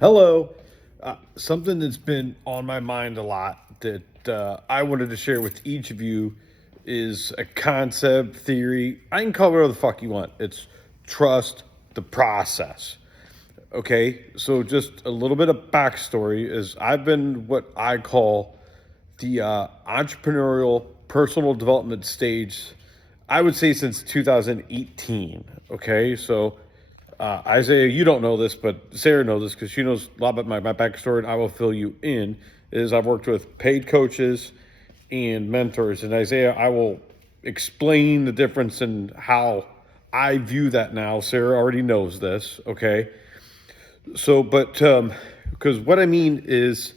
Hello. Something that's been on my mind a lot that I wanted to share with each of you is a concept, theory. I can call it whatever the fuck you want. It's trust the process. Okay, so just a little bit of backstory is I've been what I call the entrepreneurial personal development stage, I would say since 2018. Okay, so Isaiah, you don't know this, but Sarah knows this because she knows a lot about my backstory, and I will fill you in. Is I've worked with paid coaches and mentors, and Isaiah, I will explain the difference in how I view that now. Sarah already knows this, okay? So, but because what I mean is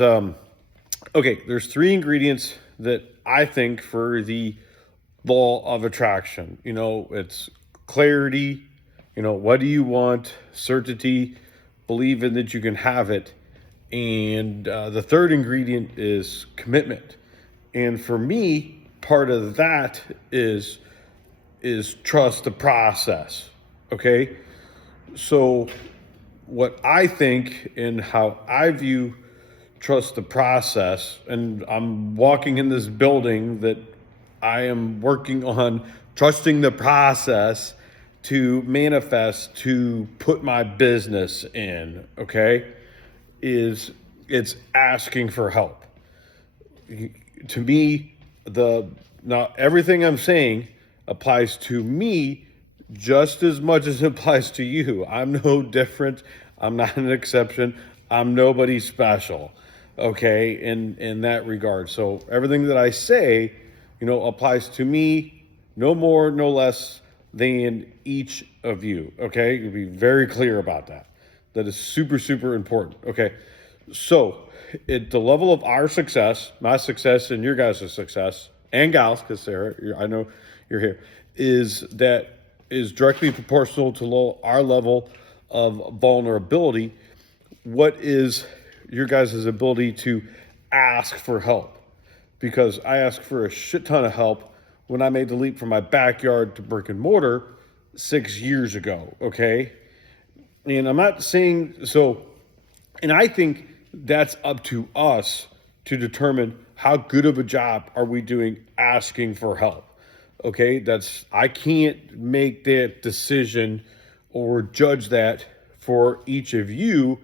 okay. There's three ingredients that I think for the law of attraction. It's clarity. What do you want? Certainty, believing that you can have it, and the third ingredient is commitment. And for me, part of that is trust the process. Okay, so what I think and how I view trust the process, and I'm walking in this building that I am working on trusting the process to manifest, to put my business in, okay, is it's asking for help. To me, the now everything I'm saying applies to me just as much as it applies to you. I'm no different. I'm not an exception. I'm nobody special. Okay, in that regard. So everything that I say, applies to me, no more, no less than each of you. Okay, to be very clear about that. That is super, super important. Okay, so at the level of our success, my success, and your guys' success, and gals, because Sarah, I know you're here, is directly proportional to our level of vulnerability. What is your guys' ability to ask for help? Because I asked for a shit ton of help when I made the leap from my backyard to brick and mortar 6 years ago. Okay, and I'm not saying so, and I think that's up to us to determine how good of a job are we doing asking for help. Okay, I can't make that decision or judge that for each of you.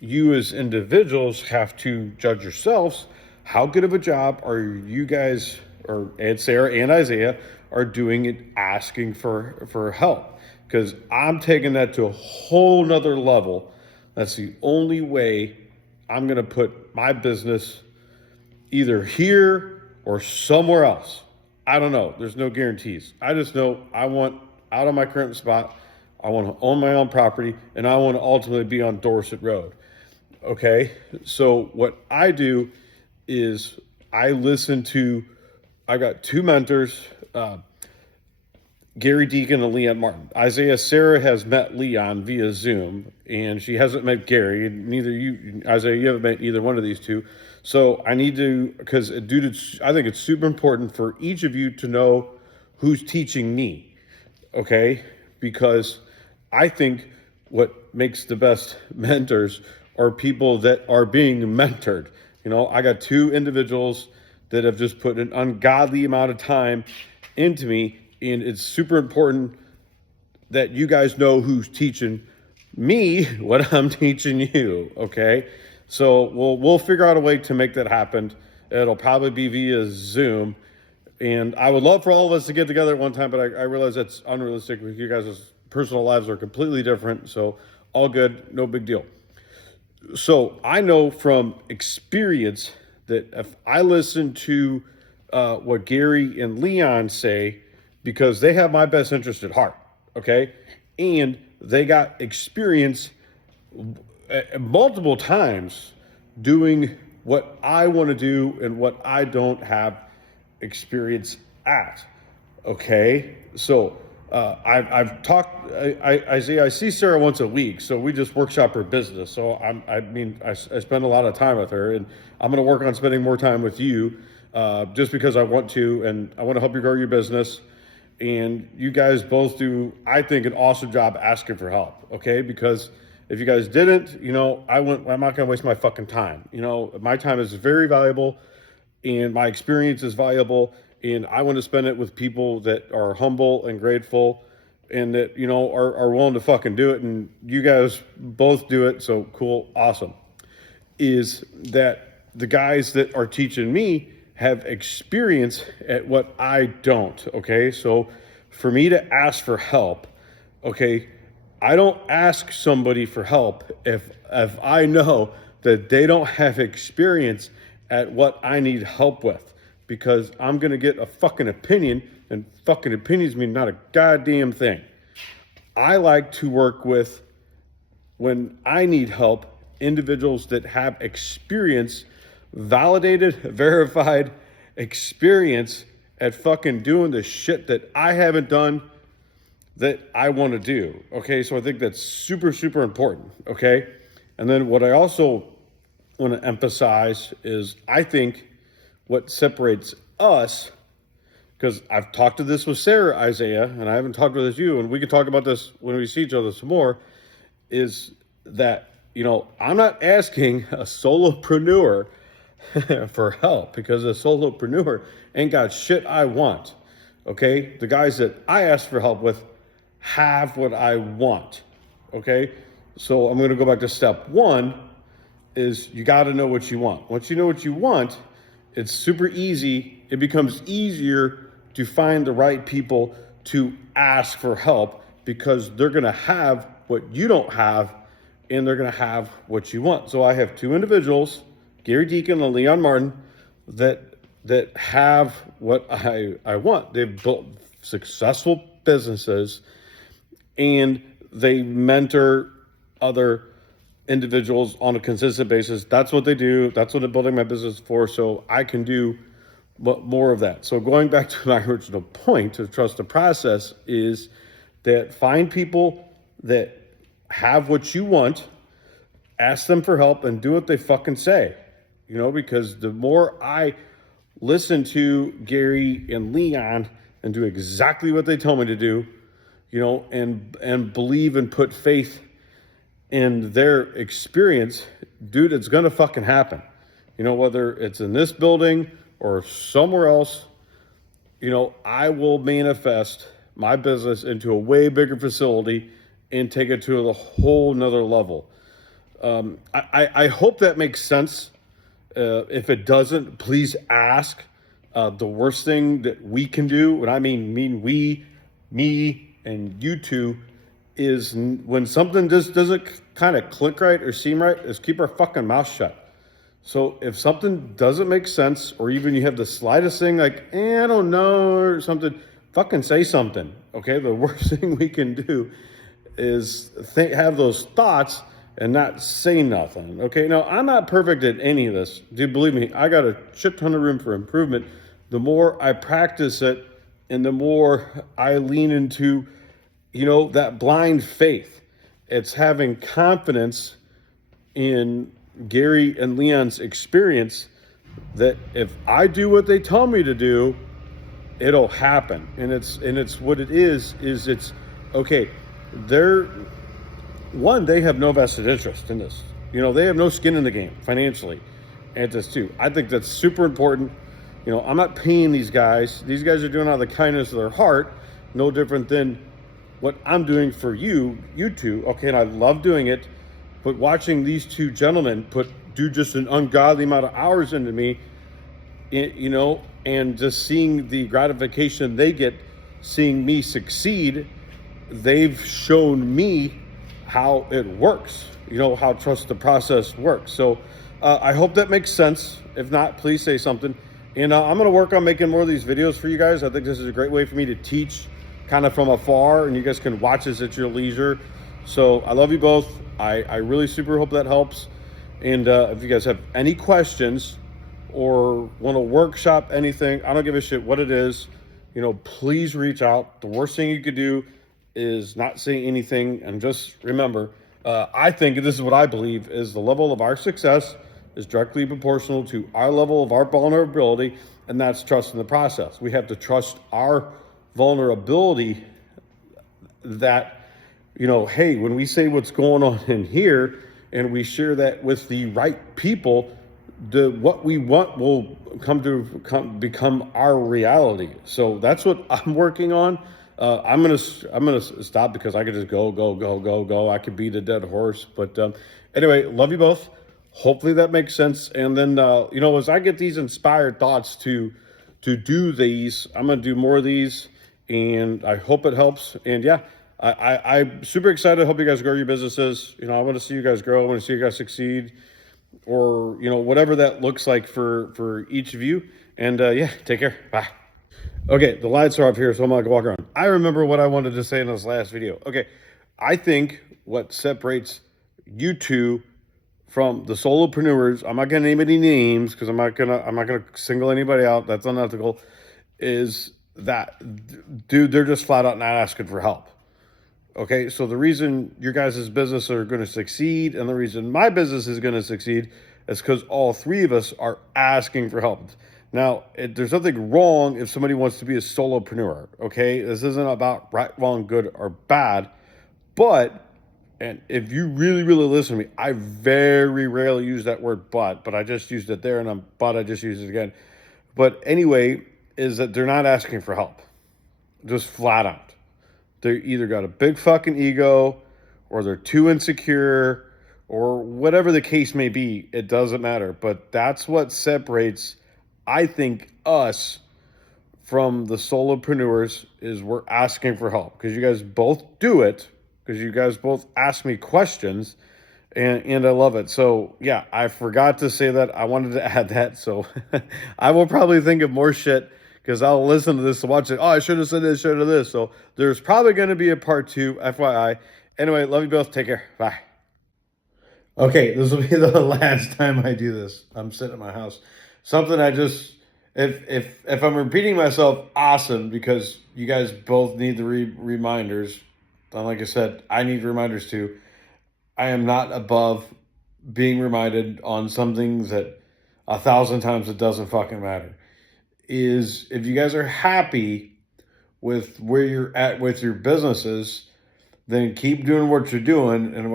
You as individuals have to judge yourselves. How good of a job are you guys, or and Sarah and Isaiah, are doing it asking for help? Because I'm taking that to a whole nother level. That's the only way I'm going to put my business either here or somewhere else. I don't know. There's no guarantees. I just know I want out of my current spot. I want to own my own property, and I want to ultimately be on Dorset Road. Okay, so what I do is I listen to. I got two mentors, Gary Deacon and Leon Martin. Isaiah, Sarah has met Leon via Zoom, and she hasn't met Gary. Neither you, Isaiah, you haven't met either one of these two. So I need to, because I think it's super important for each of you to know who's teaching me. Okay, because I think what makes the best mentors are people that are being mentored. I got two individuals that have just put an ungodly amount of time into me, and it's super important that you guys know who's teaching me what I'm teaching you. Okay, so we'll figure out a way to make that happen. It'll probably be via Zoom, and I would love for all of us to get together at one time, but I realize that's unrealistic. You guys' personal lives are completely different, so all good, no big deal. So I know from experience that if I listen to what Gary and Leon say, because they have my best interest at heart, okay? And they got experience multiple times doing what I want to do and what I don't have experience at, okay? So I've talked, Isaiah, I see Sarah once a week, so we just workshop her business. So I spend a lot of time with her, and I'm going to work on spending more time with you, just because I want to, and I want to help you grow your business. And you guys both do, I think, an awesome job asking for help. Okay, because If you guys didn't, I'm not going to waste my fucking time. My time is very valuable and my experience is valuable. And I want to spend it with people that are humble and grateful and that, are willing to fucking do it. And you guys both do it. So cool. Awesome. Is that the guys that are teaching me have experience at what I don't. Okay. So for me to ask for help, okay, I don't ask somebody for help if I know that they don't have experience at what I need help with, because I'm going to get a fucking opinion, and fucking opinions mean not a goddamn thing. I like to work with, when I need help, individuals that have experience, validated, verified experience at fucking doing the shit that I haven't done that I want to do. Okay, so I think that's super, super important. Okay, and then what I also want to emphasize is I think what separates us, because I've talked to this with Sarah, Isaiah, and I haven't talked with you, and we can talk about this when we see each other some more, is that, I'm not asking a solopreneur for help, because a solopreneur ain't got shit I want. Okay, the guys that I ask for help with have what I want. Okay, so I'm going to go back to step one, is you got to know what you want. Once you know what you want, it's super easy. It becomes easier to find the right people to ask for help, because they're going to have what you don't have and they're going to have what you want. So I have two individuals, Gary Deacon and Leon Martin, that have what I want. They've built successful businesses and they mentor other individuals on a consistent basis. That's what they do. That's what I'm building my business for, so I can do more of that. So going back to my original point of trust the process, is that find people that have what you want, ask them for help, and do what they fucking say. Because the more I listen to Gary and Leon and do exactly what they tell me to do, and believe and put faith in their experience, dude, it's gonna fucking happen. Whether it's in this building or somewhere else, I will manifest my business into a way bigger facility and take it to a whole nother level. I hope that makes sense. If it doesn't, please ask. The worst thing that we can do, and I mean we, me, and you two, is when something just doesn't kind of click right or seem right, is keep our fucking mouth shut. So if something doesn't make sense, or even you have the slightest thing like, I don't know, or something, fucking say something. Okay, the worst thing we can do is have those thoughts and not say nothing. Okay, now I'm not perfect at any of this. Dude, believe me, I got a shit ton of room for improvement. The more I practice it and the more I lean into, that blind faith, it's having confidence in Gary and Leon's experience that if I do what they tell me to do, it'll happen. And it's what it is it's okay. They have no vested interest in this. They have no skin in the game financially at this too. I think that's super important. I'm not paying these guys. These guys are doing out of the kindness of their heart, no different than what I'm doing for you two. Okay, and I love doing it, but watching these two gentlemen do just an ungodly amount of hours into me, and just seeing the gratification they get, seeing me succeed, they've shown me how it works, how trust the process works. So I hope that makes sense. If not, please say something. And I'm going to work on making more of these videos for you guys. I think this is a great way for me to teach kind of from afar, and you guys can watch this at your leisure. So I love you both. I really super hope that helps. And if you guys have any questions or want to workshop anything, I don't give a shit what it is, please reach out. The worst thing you could do is not say anything. And just remember, I think this is what I believe is the level of our success is directly proportional to our level of our vulnerability, and that's trust in the process. We have to trust our vulnerability, that hey, when we say what's going on in here and we share that with the right people, what we want will become our reality. So that's what I'm working on. I'm gonna stop because I could just go. I could beat a dead horse. But anyway, love you both. Hopefully that makes sense. And then as I get these inspired thoughts to do these, I'm gonna do more of these, and I hope it helps. And yeah, I'm super excited. I hope you guys grow your businesses. I want to see you guys grow. I want to see you guys succeed, or whatever that looks like for each of you. And yeah, take care. Bye. Okay, the lights are off here, so I'm gonna walk around. I remember what I wanted to say in this last video. Okay, I think what separates you two from the solopreneurs, I'm not gonna name any names because I'm not gonna single anybody out. That's unethical. Is that, dude? They're just flat out not asking for help. Okay, so the reason your guys' business are going to succeed and the reason my business is going to succeed is because all three of us are asking for help. Now, there's nothing wrong if somebody wants to be a solopreneur, okay? This isn't about right, wrong, good, or bad. But, and if you really, really listen to me, I very rarely use that word but I just used it there, and I just used it again. But anyway, is that they're not asking for help. Just flat out. They either got a big fucking ego, or they're too insecure, or whatever the case may be. It doesn't matter. But that's what separates, I think, us from the solopreneurs, is we're asking for help. Because you guys both do it. Because you guys both ask me questions. And I love it. So, yeah, I forgot to say that. I wanted to add that. So, I will probably think of more shit because I'll listen to this and watch it. Oh, I should have said this, should have this. So, there's probably going to be a part 2, FYI. Anyway, love you both. Take care. Bye. Okay, this will be the last time I do this. I'm sitting at my house. Something I just, if I'm repeating myself, awesome, because you guys both need the reminders. And like I said, I need reminders too. I am not above being reminded on something that 1,000 times it doesn't fucking matter. Is if you guys are happy with where you're at with your businesses, then keep doing what you're doing. And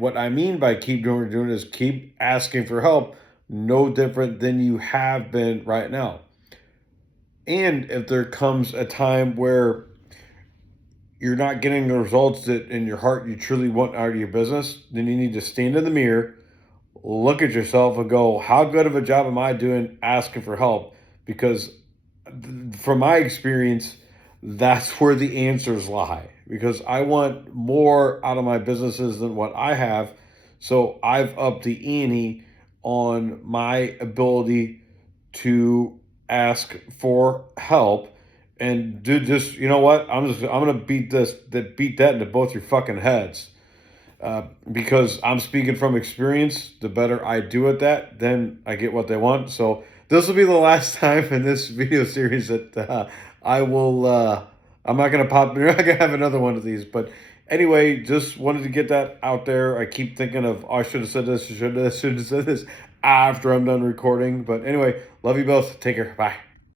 what I mean by keep doing what you're doing is keep asking for help, no different than you have been right now. And if there comes a time where you're not getting the results that in your heart you truly want out of your business, then you need to stand in the mirror, look at yourself and go, how good of a job am I doing asking for help? Because from my experience, that's where the answers lie. Because I want more out of my businesses than what I have. So I've upped the ante on my ability to ask for help. And dude, just, you know what? I'm gonna beat that into both your fucking heads. Because I'm speaking from experience. The better I do at that, then I get what they want. So this will be the last time in this video series that I will. I'm not gonna pop. You're not gonna have another one of these. But anyway, just wanted to get that out there. I keep thinking of, oh, I should have said this. Should have said this after I'm done recording. But anyway, love you both. Take care. Bye.